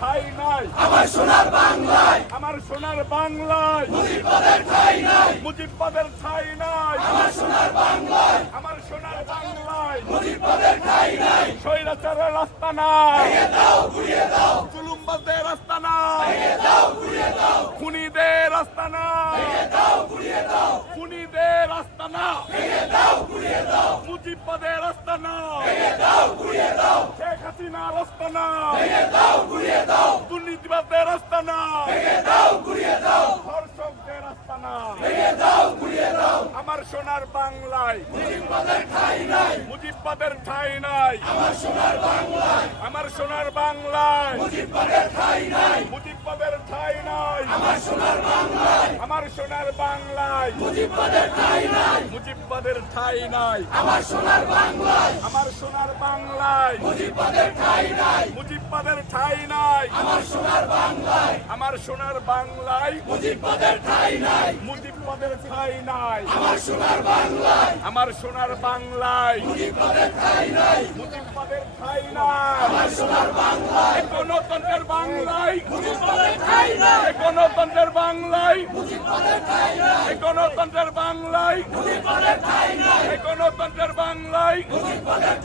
ঠাই নাই আমার সোনার বাংলায়, আমার সোনার বাংলায়, মুজিববাদের ঠাই নাই মুজিববাদের ঠাই নাই আমার সোনার বাংলায়, আমার সোনার বাংলায়, মুজিববাদের ঠাই নাই। স্বৈরাচারের রাস্তা নাই, ভেঙে দাও, গুড়িয়ে দাও, জুলুমবাজদের রাস্তা নাই, ভেঙে দাও, গুড়িয়ে দাও, খুনিদের রাস্তা নাই, ভেঙে দাও, গুড়িয়ে দাও, খুনিদের রাস্তা না, ভেঙে দাও, গুড়িয়ে দাও, মুজিববাদের রাস্তা না, ভেঙে দাও, গুড়িয়ে দাও, শেখ হাসিনার রাস্তা না, ভেঙে দাও, গুড়িয়ে দাও, দুর্নীতিবাজদের রাস্তা না, ভেঙে দাও, গুড়িয়ে দাও, ধর্ষকদের রাস্তা না, ভেঙে দাও, গুড়িয়ে দাও। আমার সোনার বাংলায়, মুজিববাদের ঠাই নাই মুজিববাদের ঠাই নাই আমার সোনার বাংলায়, আমার সোনার বাংলায়, মুজিববাদের ঠাই নাই মুজিববাদের ঠাই নাই আমার সোনার বাংলায়, আমার সোনার বাংলায়, মুজিববাদের ঠাই নাই মুজিববাদের ঠাই নাই আমার সোনার বাংলায়, আমার সোনার বাংলায়, মুজিববাদের ঠাই নাই মুজিববাদের ঠাই নাই আমার সোনার বাংলায়, আমার সোনার বাংলায়, মুজিববাদের ঠাই নাই মুজিববাদের ঠাই নাই আমার সোনার বাংলায়, আমার সোনার বাংলায়, মুজিববাদের ঠাই নাই মুজিববাদের ঠাই নাই আমার সোনার বাংলায়, গণতন্ত্রের বাংলায়, মুজিববাদের ঠাই নাই গণতন্ত্রের বাংলায়, মুজিববাদের ঠাই নাই গণতন্ত্রের বাংলায়, মুজিববাদের ঠাই নাই গণতন্ত্রের বাংলায়, মুজিববাদের